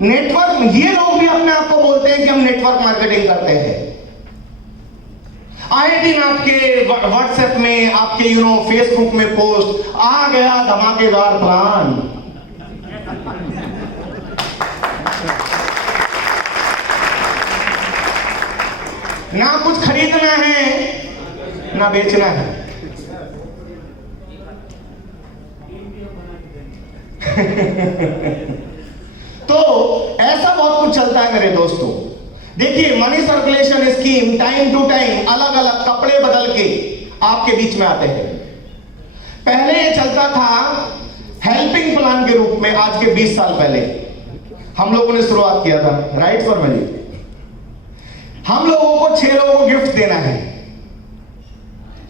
Network, ये लोग भी अपने आप को बोलते हैं कि हम नेटवर्क मार्केटिंग करते हैं। आए दिन आपके व्हाट्सएप में, आपके फेसबुक में पोस्ट आ गया धमाकेदार प्लान, ना कुछ खरीदना है ना बेचना है। तो ऐसा बहुत कुछ चलता है मेरे दोस्तों। देखिए, money circulation scheme time to time अलग अलग कपड़े बदल के आपके बीच में आते हैं। पहले ये चलता था हेल्पिंग प्लान के रूप में, आज के 20 साल पहले हम लोगों ने शुरुआत किया था। राइट फॉर मनी, हम लोगों को 6 लोगों को गिफ्ट देना है।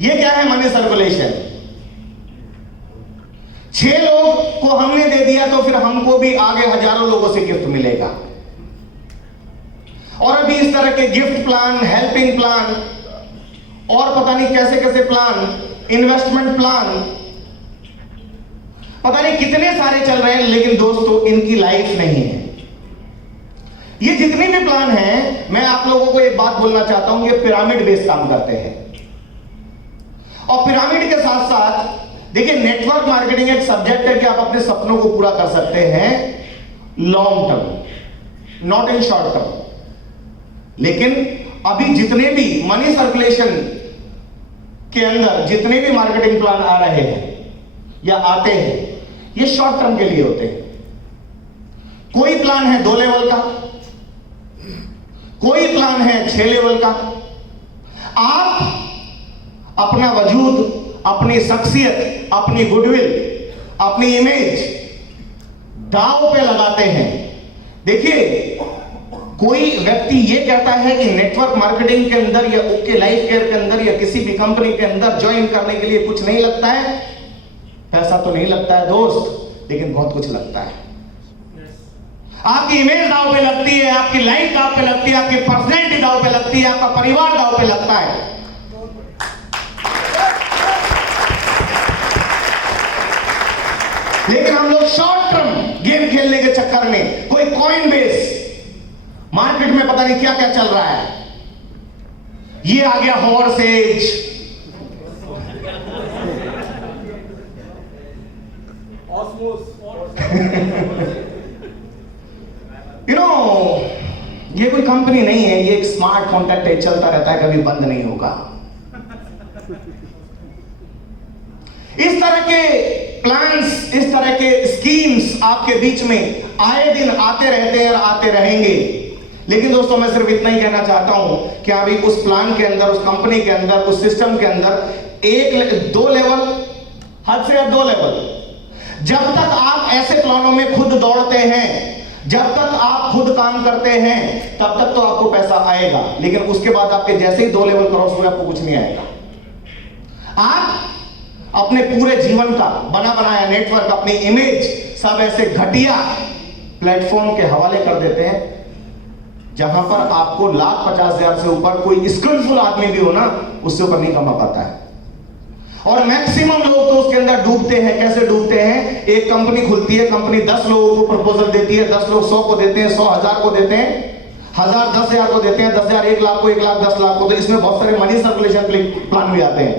ये क्या है? Money circulation. 6 लोग को हमने दे दिया तो फिर हमको भी आगे हजारों लोगों से गिफ्ट मिलेगा। और अभी इस तरह के गिफ्ट प्लान, हेल्पिंग प्लान और पता नहीं कैसे कैसे प्लान, इन्वेस्टमेंट प्लान, पता नहीं कितने सारे चल रहे हैं, लेकिन दोस्तों इनकी लाइफ नहीं है। ये जितने भी प्लान हैं, मैं आप लोगों को एक बात बोलना चाहता हूं, ये पिरामिड बेस्ड काम करते हैं। और पिरामिड के साथ साथ देखिए, नेटवर्क मार्केटिंग एक सब्जेक्ट है कि आप अपने सपनों को पूरा कर सकते हैं long term, not in short term. लेकिन अभी जितने भी मनी सर्कुलेशन के अंदर जितने भी मार्केटिंग प्लान आ रहे हैं या आते हैं, ये शॉर्ट टर्म के लिए होते हैं। कोई प्लान है 2 लेवल का, कोई प्लान है 6 लेवल का। आप अपना वजूद, अपनी शख्सियत, अपनी गुडविल, अपनी इमेज दांव पे लगाते हैं। देखिए, कोई व्यक्ति ये कहता है कि नेटवर्क मार्केटिंग के अंदर या ओके लाइफ केयर के अंदर या किसी भी कंपनी के अंदर ज्वाइन करने के लिए कुछ नहीं लगता है। पैसा तो नहीं लगता है दोस्त, लेकिन बहुत कुछ लगता है। आपकी इमेज दांव पे लगती है, आपकी लाइफ दांव पे लगती है, आपकी पर्सनैलिटी दांव पे लगती है, आपका परिवार दांव पे लगता है। लेकिन हम लोग शॉर्ट टर्म गेम खेलने के चक्कर में, कोई कॉइन बेस मार्केट में पता नहीं क्या क्या चल रहा है। ये आ गया हॉर्स एज, ये कोई कंपनी नहीं है, ये एक स्मार्ट कॉन्टैक्ट एज चलता रहता है, कभी बंद नहीं होगा। इस तरह के प्लान्स, इस तरह के स्कीम्स आपके बीच में आए दिन आते रहते हैं और आते रहेंगे। लेकिन दोस्तों, मैं सिर्फ इतना ही कहना चाहता हूं कि अभी उस प्लान के अंदर, उस कंपनी के अंदर, उस सिस्टम के अंदर 2 लेवल, हद से 2 लेवल। जब तक आप ऐसे प्लानों में खुद दौड़ते हैं, जब तक आप खुद काम करते हैं, तब तक तो आपको पैसा आएगा। लेकिन उसके बाद आपके जैसे ही 2 लेवल क्रॉस हुए, आपको कुछ नहीं आएगा। आप अपने पूरे जीवन का बना बनाया नेटवर्क, अपनी इमेज सब ऐसे घटिया प्लेटफॉर्म के हवाले कर देते हैं, जहां पर आपको 1,50,000 से ऊपर कोई स्किलफुल आदमी भी हो ना, उससे ऊपर नहीं कमा पाता है। और मैक्सिमम लोग तो उसके अंदर डूबते हैं। कैसे डूबते हैं? एक कंपनी खुलती है, कंपनी 10 लोगों को प्रपोजल देती है, 10 लोग 100 को देते हैं, 100 1000 को देते हैं, 1000 10,000 को देते हैं, 10,000 1 लाख को, 1 लाख 10 लाख को। तो इसमें बहुत सारे मनी सर्कुलेशन प्लान भी आते हैं।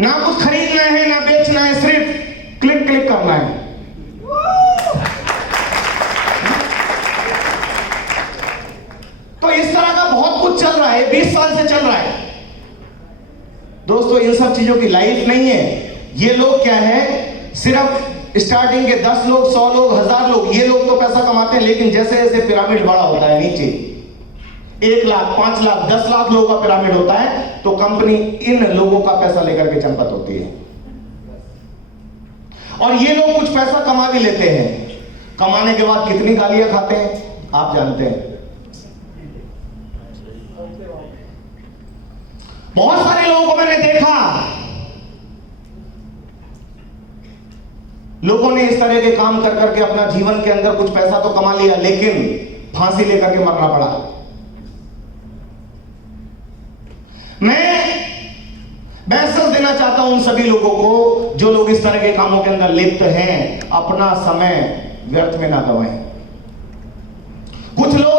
ना कुछ खरीदना है ना बेचना है, सिर्फ क्लिक क्लिक करना है। तो इस तरह का बहुत कुछ चल रहा है, 20 साल से चल रहा है दोस्तों। इन सब चीजों की लाइफ नहीं है। ये लोग क्या है, सिर्फ स्टार्टिंग के 10 लोग, 100 लोग, 1000 लोग, ये लोग तो पैसा कमाते हैं। लेकिन जैसे जैसे पिरामिड बड़ा होता है, नीचे 1 लाख, 5 लाख, 10 लाख लोगों का पिरामिड होता है, तो कंपनी इन लोगों का पैसा लेकर के चंपत होती है। और ये लोग कुछ पैसा कमा भी लेते हैं। कमाने के बाद कितनी गालियां खाते हैं आप जानते हैं। बहुत सारे लोगों को मैंने देखा, लोगों ने इस तरह के काम कर करके अपना जीवन के अंदर कुछ पैसा तो कमा लिया, लेकिन फांसी लेकर के मरना पड़ा। मैं मैसेज देना चाहता हूं उन सभी लोगों को जो लोग इस तरह के कामों के अंदर लिप्त हैं, अपना समय व्यर्थ में ना गवाएं।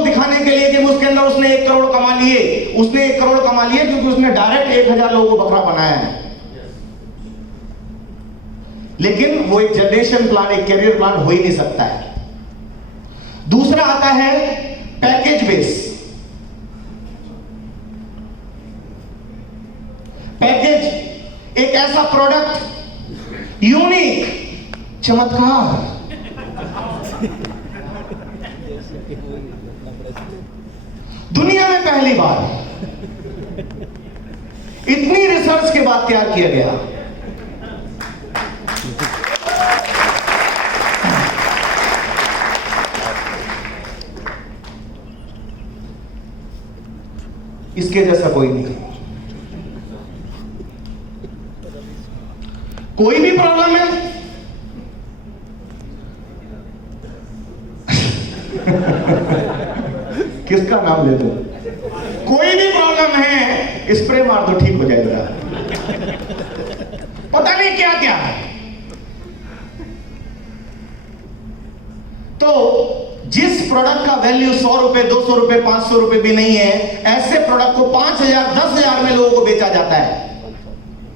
दिखाने के लिए कि उसके अंदर उसने 1 करोड़ कमा लिए, उसने 1 करोड़ कमा लिए क्योंकि उसने डायरेक्ट 1000 लोगों को बकरा बनाया है। लेकिन वो एक जनरेशन प्लान, एक कैरियर प्लान हो ही नहीं सकता है। दूसरा आता है पैकेज बेस। पैकेज एक ऐसा प्रोडक्ट, यूनिक, चमत्कार, दुनिया में पहली बार इतनी रिसर्च के बाद तैयार किया गया। इसके जैसा कोई नहीं। कोई भी प्रॉब्लम है किसका नाम ले दो? कोई भी प्रॉब्लम है, स्प्रे मार दो, ठीक हो जाएगा। पता नहीं क्या क्या है। तो जिस प्रोडक्ट का वैल्यू 100 रुपए, 200 रुपए, 500 रुपए भी नहीं है, ऐसे प्रोडक्ट को 5000, 10,000 में लोगों को बेचा जाता है,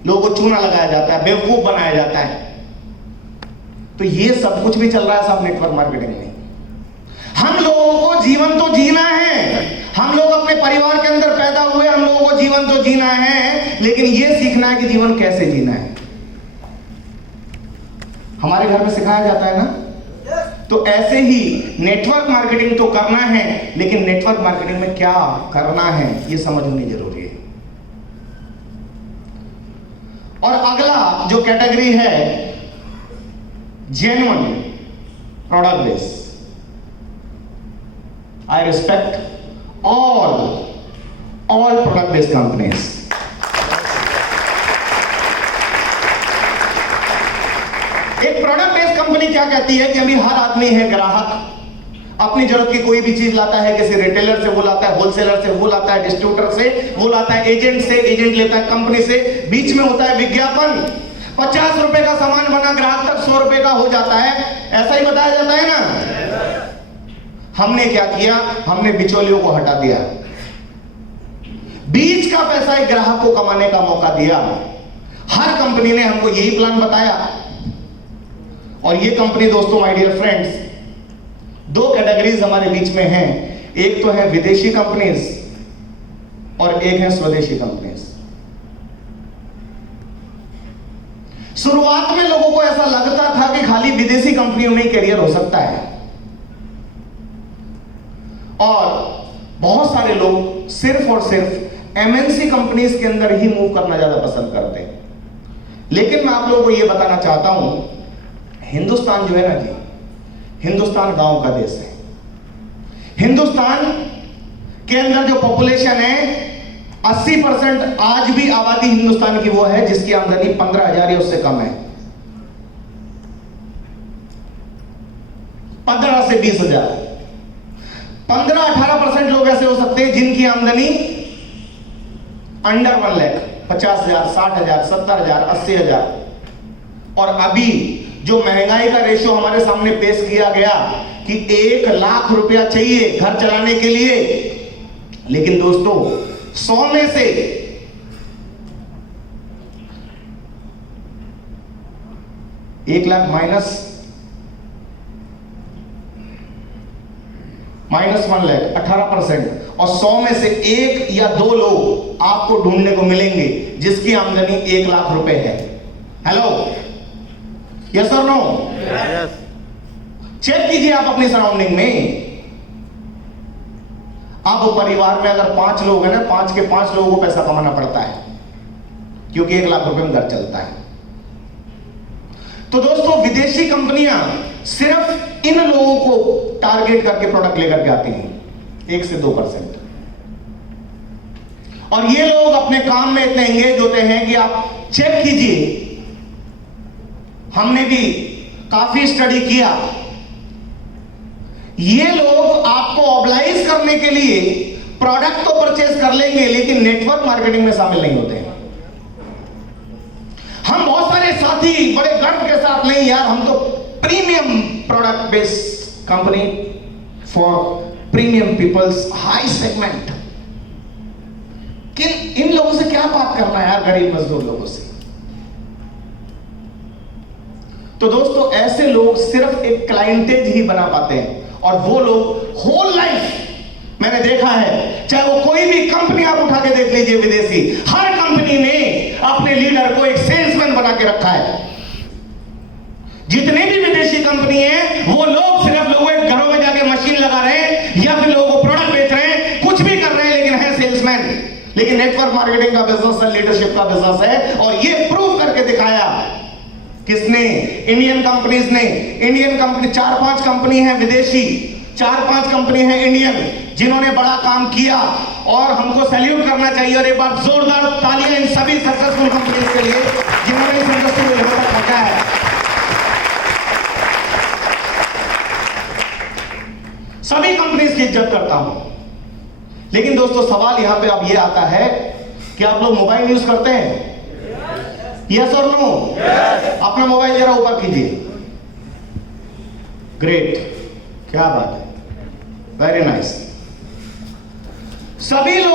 लोगों को चूना लगाया जाता है, बेवकूफ बनाया जाता है। तो ये सब कुछ भी चल रहा है साहब नेटवर्क मार्केटिंग में। हम लोगों को जीवन तो जीना है, हम लोग अपने परिवार के अंदर पैदा हुए, हम लोगों को जीवन तो जीना है, लेकिन ये सीखना है कि जीवन कैसे जीना है। हमारे घर में सिखाया जाता है ना। तो ऐसे ही नेटवर्क मार्केटिंग तो करना है, लेकिन नेटवर्क मार्केटिंग में क्या करना है ये समझ होनी जरूरी है। और अगला जो कैटेगरी है, genuine product base. I respect all product based companies. एक प्रोडक्ट बेस्ड कंपनी क्या कहती है कि अभी हर आदमी है ग्राहक, अपनी जरूरत की कोई भी चीज लाता है, किसी रिटेलर से वो लाता है, होलसेलर से वो लाता है, डिस्ट्रीब्यूटर से वो लाता है, एजेंट से, एजेंट लेता है कंपनी से, बीच में होता है विज्ञापन। 50 रुपए का सामान बना ग्राहक तक 100 रुपए का हो जाता है, ऐसा ही बताया जाता है ना। हमने क्या किया, हमने बिचौलियों को हटा दिया, बीच का पैसा एक ग्राहक को कमाने का मौका दिया। हर कंपनी ने हमको यही प्लान बताया। और ये कंपनी दोस्तों, माय डियर फ्रेंड्स, 2 कैटेगरीज हमारे बीच में हैं। एक तो है विदेशी कंपनीज और एक है स्वदेशी कंपनीज। शुरुआत में लोगों को ऐसा लगता था कि खाली विदेशी कंपनियों में ही करियर हो सकता है, और बहुत सारे लोग सिर्फ और सिर्फ एमएनसी कंपनीज के अंदर ही मूव करना ज्यादा पसंद करते हैं। लेकिन मैं आप लोगों को यह बताना चाहता हूं, हिंदुस्तान जो है ना जी, हिंदुस्तान गांव का देश है। हिंदुस्तान के अंदर जो पॉपुलेशन है, 80% आज भी आबादी हिंदुस्तान की वो है जिसकी आमदनी 15,000 या उससे कम है। 15 से 20,000, 15-18% लोग ऐसे हो सकते हैं जिनकी आमदनी अंडर 1 लाख, 50,000, 60,000, 70,000, 80,000। और अभी जो महंगाई का रेशियो हमारे सामने पेश किया गया कि 1 लाख रुपया चाहिए घर चलाने के लिए, लेकिन दोस्तों 100 में से 1 लाख माइनस 1 लाख 18%, और 100 में से 1 या 2 लोग आपको ढूंढने को मिलेंगे जिसकी आमदनी 1 लाख रुपए है। हेलो, यस और नो? यस। चेक कीजिए आप अपनी सराउंडिंग में। अब परिवार में अगर 5 लोग हैं ना, 5 के 5 लोगों को पैसा कमाना पड़ता है, क्योंकि 1 लाख रुपए में घर चलता है। तो दोस्तों, विदेशी कंपनियां सिर्फ इन लोगों को टारगेट करके प्रोडक्ट लेकर के आती हैं, 1 से 2%। और ये लोग अपने काम में इतने एंगेज होते हैं कि आप चेक कीजिए, हमने भी काफी स्टडी किया, ये लोग आपको ऑब्लाइज करने के लिए प्रोडक्ट तो परचेज कर लेंगे, लेकिन नेटवर्क मार्केटिंग में शामिल नहीं होते हैं। हम बहुत सारे साथी बड़े गर्व के साथ, नहीं यार, हम तो premium product based company for premium peoples, high segment. इन लोगों से क्या बात करना है यार, गरीब मजदूर लोगों से। तो दोस्तों ऐसे लोग सिर्फ एक क्लाइंटेज ही बना पाते हैं, और वो लोग होल लाइफ मैंने देखा है, चाहे वो कोई भी कंपनी आप उठा के देख लीजिए विदेशी, हर कंपनी ने अपने लीडर को एक सेल्समैन बना के रखा है। जितने भी विदेशी कंपनी है वो लोग सिर्फ लोगों के घरों में जाके मशीन लगा रहे हैं या फिर लोगों को प्रोडक्ट बेच रहे हैं, कुछ भी कर रहे हैं, लेकिन है सेल्समैन। लेकिन नेटवर्क मार्केटिंग का बिजनेस है, लीडरशिप का बिजनेस है, और ये प्रूव करके दिखाया किसने? इंडियन कंपनीज ने। इंडियन कंपनी 4-5 कंपनी है विदेशी, 4-5 कंपनी है इंडियन, जिन्होंने बड़ा काम किया, और हमको सैल्यूट करना चाहिए। और एक बार जोरदार तालियां इन सभी सक्सेसफुल कंपनीज के लिए जिन्होंने इस इंडस्ट्री में यहाँ तक पहुंचा है। सभी कंपनीज की इज्जत करता हूं, लेकिन दोस्तों सवाल यहां पे अब ये आता है कि आप लोग मोबाइल यूज करते हैं? यस और नो? अपना मोबाइल जरा ऊपर कीजिए। ग्रेट, क्या बात है, वेरी नाइस। सभी लोग